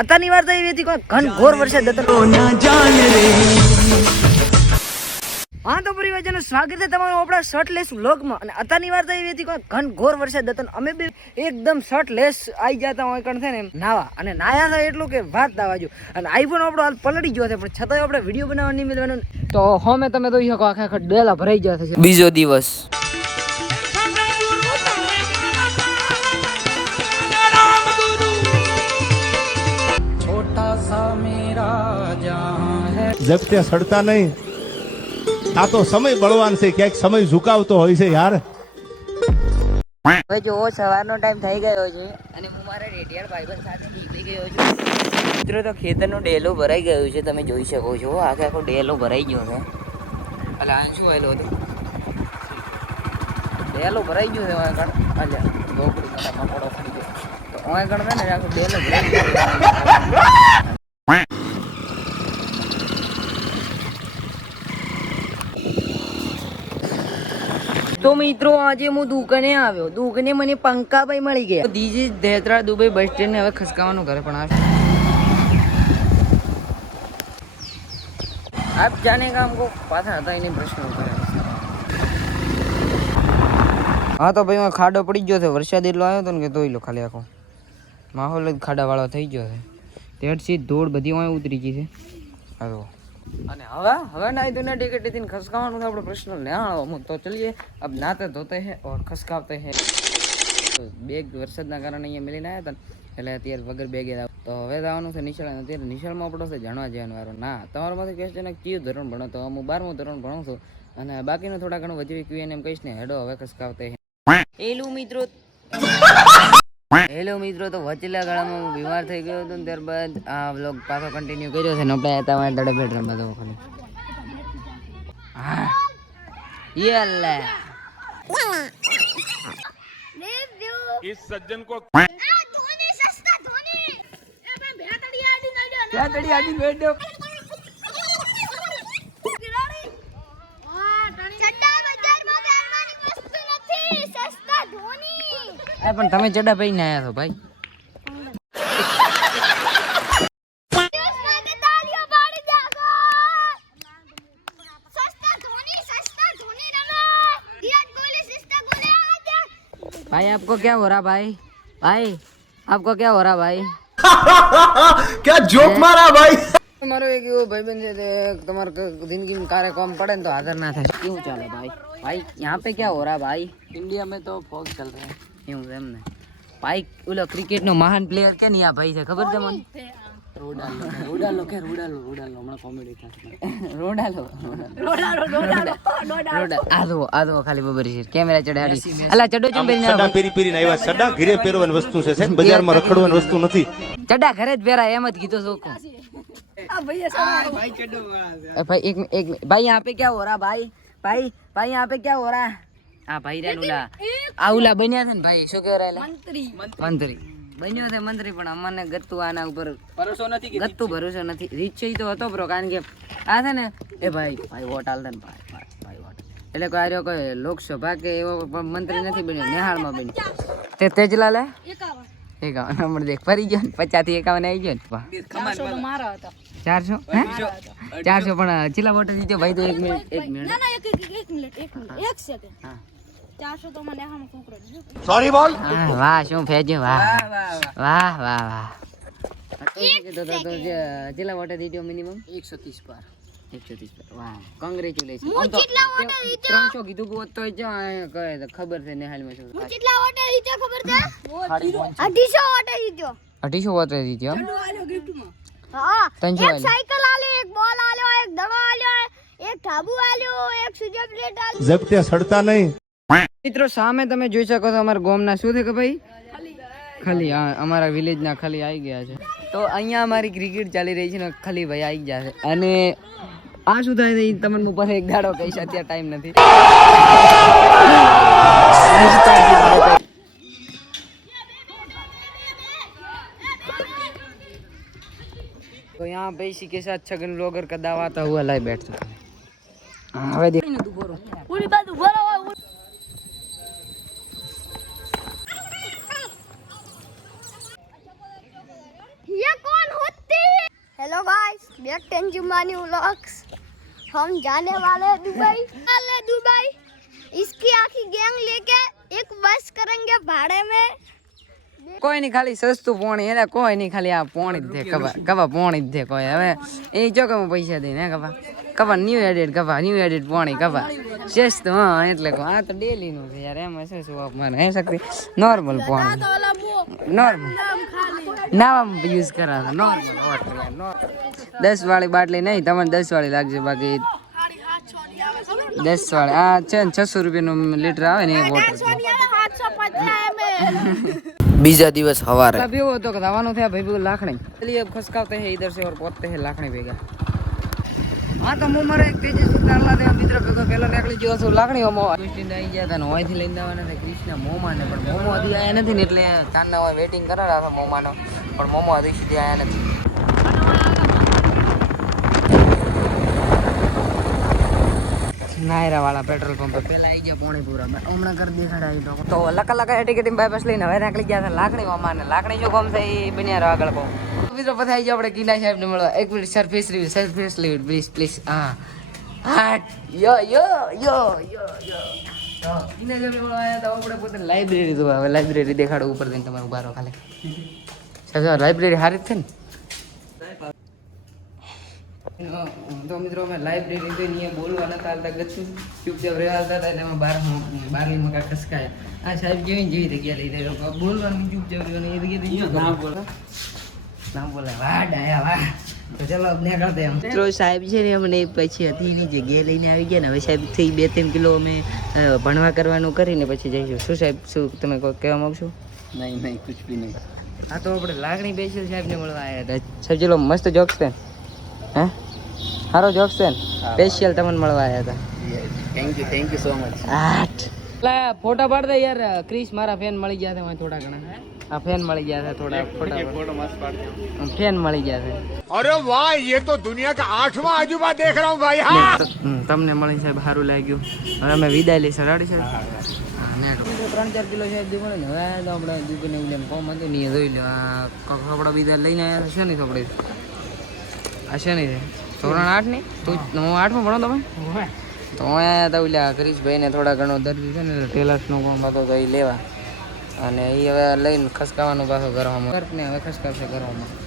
અત્યારની વાર તો એવી હતી કોઈ ઘન ઘોર વરસાદ હતો. હા, તો પરિવારજનો, સ્વાગત છે તમારું આપણા શર્ટ લેસ વ્લોગમાં. અને અત્યારની વાર તો એવી હતી કોઈ ઘન ઘોર વરસાદ હતો. અમે બી એકદમ શર્ટ લેસ આવી જતા હોય કણ છે ને નાવા. અને નાયા હતા એટલું કે વાત દાવા જો અને આઈફોન આપણો હાલ પલટી ગયો છે, પણ છતાંય આપણે વીડિયો બનાવવા નહીં મળવાનું. તો હોમે તમે તો શકો, આખા આખા ડેલા ભરાઈ ગયા છે. બીજો દિવસ. ત્યાં સડતા નહીં. આ તો સમય બળવાન છે, ક્યાંક સમય ઝુકાવતો હોય છે યાર. હવે જો સવારનો ટાઈમ થઈ ગયો છે અને હું મારા રેડિયર ભાઈબંધ સાથે નીકળી ગયો છું. મિત્રો, તો ખેતરનું ડેલો ભરાઈ ગયો છે, તમે જોઈ શકો છો. આખે આખો ડેલો ભરાઈ ગયો છે. અલા, આ શું આવેલું હતું? ડેલો ભરાઈ ગયો છે, ઓય કણ અલ્યા ઢોકળી કડા મકોડો ગયો. તો ઓય છે ને, આખો ડેલો ભરાઈ ગયો તો મિત્રો આજે હું દુકાને આવ્યો. દુકાને મને પંકાભાઈ મળી ગયા. દીજી ધેતરા દુબઈ બસ સ્ટેન્ડને હવે ખસકાવાનું કરે પણ આવે. આપ જાને કામ કો પાછા હતા એને પ્રશ્ન કર્યા હા તો ભાઈ ખાડો પડી ગયો છે. વરસાદ એટલો આવ્યો હતો ને કે ધોઈ લો ખાલી આખો. માહોલ જ ખાડાવાળો થઈ ગયો છે. ત્યારથી ધૂળ બધી વાંય ઉતરી ગઈ છે. હા અને હવે હવે નાઈ તો ના ટિકિટ દીધી ખસકાવાનું આપણે પ્રશ્ન ને. તો ચલીએ. અબ નાતે ધોતે હે ઓર ખસકાવતે હે. બેગ વરસાદના કારણે અહીંયા મિલીને આવ્યા હતા એટલે અત્યારે વગર બેગે તો હવે આવવાનું છે નિશાળ. અત્યારે નિશાળમાં આપણો છે જાણવા જવાનું વારો. ના, તમારામાંથી કહેશ કહેશે ને કયું ધોરણ ભણો? તો હું બારમું ધોરણ ભણું છું. અને બાકીનું થોડા ઘણું વજવી ક્યું એમ કહીશ ને, હેડો હવે ખસકાવતે હે. એલું મિત્રો. હેલો મિત્રો તો વચેલા ગાળામાં હું બીમાર થઈ ગયો હતો ત્યારબાદ આ બ્લોગ પાછો કન્ટિન્યુ કર્યો છે ને આપણે હતા મારે દડે બેડ રમવા દો ખાલી હા યે લે ક્યાં તડી આડી બેડો આ પણ તમે ચડા પૈને આયા છો ભાઈ भाई आपको क्या हो रहा भाई भाई आपको क्या हो रहा भाई ક્યાં જોક મારા ભાઈ તમારો એક એવો ભાઈબંધ છે તે તમારે જિંદગી में कार्य कम पड़े तो हाजिर ना થાય क्यों चलो भाई भाई यहाँ पे क्या हो रहा भाई ઇન્ડિયા મેં તો ફોગ ચલ રહે એવું છે એમને પાઈક ઓલો ક્રિકેટનો મહાન પ્લેયર કે નહીં ભાઈ છે? ખબર છે કેમેરા જ પહેરાય એમ જ કીધો સોકો ભાઈ સડા ભાઈ એક ભાઈ યહાં પે ક્યા હો રહા ભાઈ? ભાઈ ભાઈ યહાં પે ક્યા હો રહા? ભાઈ રે ઉલા આ ઉલા બન્યા છે ને ભાઈ શું કહેવાય મંત્રી. મંત્રી. બન્યો છે મંત્રી પણ અમને ગત્તુ આના ઉપર ભરોસો નથી ગત્તુ ભરોસો નથી. રીચ તો હતો બ્રો કારણ કે આ છે ને એ ભાઈ ભાઈ વોટ આલ ને ભાઈ ભાઈ ભાઈ વોટ. એટલે કોઈ આર્યો કોઈ લોકસભા કે એવો પણ મંત્રી નથી બન્યો નેહાળમાં બન્યો. તે તેજલાલ? હે એકાવન. નંબર દેખ ફરી ગયો ને પચાસથી એકાવન આવી ગયો ને ચારસો ચારસો? પણ ચીલા વોટર દીધો ભાઈ તો એક મિનિટ એક મિનિટ. એક એક એક મિનિટ એક મિનિટ. એક સેકન્ડ હા. ચારસો તો મને આમ છોકરો સોરી બોલ. હા, વાહ શું ફેજો વાહ. વાહ વાહ વાહ. તો તો તો જે ચીલા વોટર જીત્યો મિનિમમ એકસો ત્રીસ પર. એકસો ત્રીસ વાહ. કોંગ્રેચ્યુલેશન હું કેટલા વોટર જીત્યો ત્રણસો કીધું હોત તો જો આ કહે તો ખબર છે નેહાલમાં શું હું કેટલા વોટર જીત્યો ખબર છે? અઢીસો વોટર જીત્યો અઢીસો વોટર જીત્યો હા ત્રણસો એક વાળી. સાયકલ આલ્યો એક બોલ આલ્યો એક દડો આલ્યો એક ઢાબુ આલ્યો એક સુજે પ્લેટ આલ્યો. જબ ત્યાં સડતા નહીં મિત્રો સામે તમે જોઈ શકો છો અમારા ગામના શું છે કે ભાઈ ખાલી હા અમારા વિલેજ ના ખાલી આવી ગયા છે તો અહીંયા અમારી ક્રિકેટ ચાલી રહી છે ને ખાલી ભાઈ આવી ગયા છે અને આ શું થાય છે ઈ તમને ઉપર એક દાડો કહીશ અત્યારે ટાઈમ નથી तो यहाँ पे इसी के साथ छगन ब्लॉगर का दावा आता हुआ लाइव बैठ चुका है गाइस बैक टेंजुमानी व्लॉग्स हम जाने वाले हैं दुबई वाले दुबई इसकी आखी गैंग लेके एक बस करेंगे भाड़े में કોઈ નહીં ખાલી સસ્તું પોણી એને કોઈ નહીં ખાલી આ પોણી જ દે કબા કબા પોણી જ દે કોઈ હવે એ ચોકમાં પૈસા દઈને હે કબા કબા ન્યુ એડિટ કબા ન્યુ એડિટ પોણી કબા સસ્તું હા એટલે કહું આ તો ડેલી નું છે યાર એમાં શું શું મને હે શક્તિ નોર્મલ પોણી નોર્મલ નામ યુઝ કરાવે નોર્મલ વોટર દસ વાળી બાટલી નહીં તમને દસ વાળી લાગશે બાકી. દસ વાળી આ છે ને છસો રૂપિયાનું લીટર આવે ને એ વોટર બીજા દિવસ સવારે અભી હતો કે હવાનું થયા ભાઈ લાખણી. ચલિए ખસકાવતે હે ઇધર સે ઓર પોતે હે લાખણી ભેગા. હા, તો હું મારે તેજસ ઉતારલા દે મિત્ર ભેગો પેલો નીકળી ગયો છું લાકડી ઓમો આવી ગયા હતા ને હોયથી લઈને આવવાના હતા ક્રિષ્ના મોમા ને પણ મોમો હજી આયા નથી ને એટલે તારના હોય વેટિંગ કરેલા હતા મોમાનો. પણ મોમો હજી સુધી નથી. નાયરા વાળા પેટ્રોલ પંપ પેલા આવી ગયા પોણીપુરા હમણાં કરી દેખાડાય તો લકા. લકા ટિકિટ બાયપાસ લઈને હવે નીકળી ગયા હતા લાકડી મામાને લાકડી જો ગમશે એ બન્યા આગળ કહું મિત્રો પછી આવી આપણે કિના સાહેબ ને મળવા. એક minute surface review surface review please please હા. હા યો યો યો યો યો. તો કિના સાહેબ મળવા આવ્યા તો આપણે પોતે લાઇબ્રેરી તો હવે લાઇબ્રેરી દેખાડો ઉપર જઈને તમારું બારો ખાલી. સાહેબ લાઇબ્રેરી સારી જ છે ને? તો મિત્રો અમે લાઇબ્રેરી તો અહીંયા બોલવા નતા હાલતા ગચ્છું ચૂપચાપ રહેવા હતા એટલે અમે બાર બારલીમાં મકા ખસકાય. આ સાહેબ જેવી જેવી જગ્યા લઈ રહ્યા બોલવાનું ચૂપચાપ રહેવાનું એ જગ્યાએ ના બોલે. ના બોલે વાહ ડાયા વાહ. તો ચલો નીકળતે એમ. મિત્રો સાહેબ છે ને અમને પછી હથીની જગ્યાએ લઈને આવી ગયા ને. હવે સાહેબ થઈ બે ત્રણ કિલો અમે ભણવા કરવાનું કરીને પછી જઈશું. શું સાહેબ શું તમે કોઈ કહેવા માંગશો? નહીં નહીં કુછ બી નહીં. આ તો આપણે લાગણી બેસી સાહેબને મળવા આવ્યા હતા. સાહેબ ચલો મસ્ત જોક્સ છે. હે? સારો જોક્સ છે ને. સ્પેશિયલ તમને મળવા આવ્યા હતા. Thank you thank you so much આઠ. એટલે ફોટો પાડતા યાર ક્રિશ મારા ફેન મળી ગયા છે થોડા ઘણા. આ ફેન મળી ગયા છે થોડા ફોટા ફેન મળી ગયા છે. અરે વાહ એ તો દુનિયા કા આઠમા અજુબા દેખ રહા હું ભાઈ હા. તમને મળી સાહેબ સારું લાગ્યું. હવે અમે વિદાય લઈશું રાડી સાહેબ? ત્રણ ચાર કિલો સાહેબ દીવો ને આપણે દીપને એવું જોઈ લો કપડા બીજા લઈને આવ્યા છે ને કપડે આ છે? ને આઠની તું હું આઠમાં ભણો તમે? તો હું અહીંયા હતા ઓલા કરીશભાઈને થોડા ઘણો દર્દી છે ને ટેલર્સનો કામ પાછો તો એ લેવા. અને એ હવે લઈને ખસકાવાનું પાછો કરવામાં હવે ખસકાવશે કરવામાં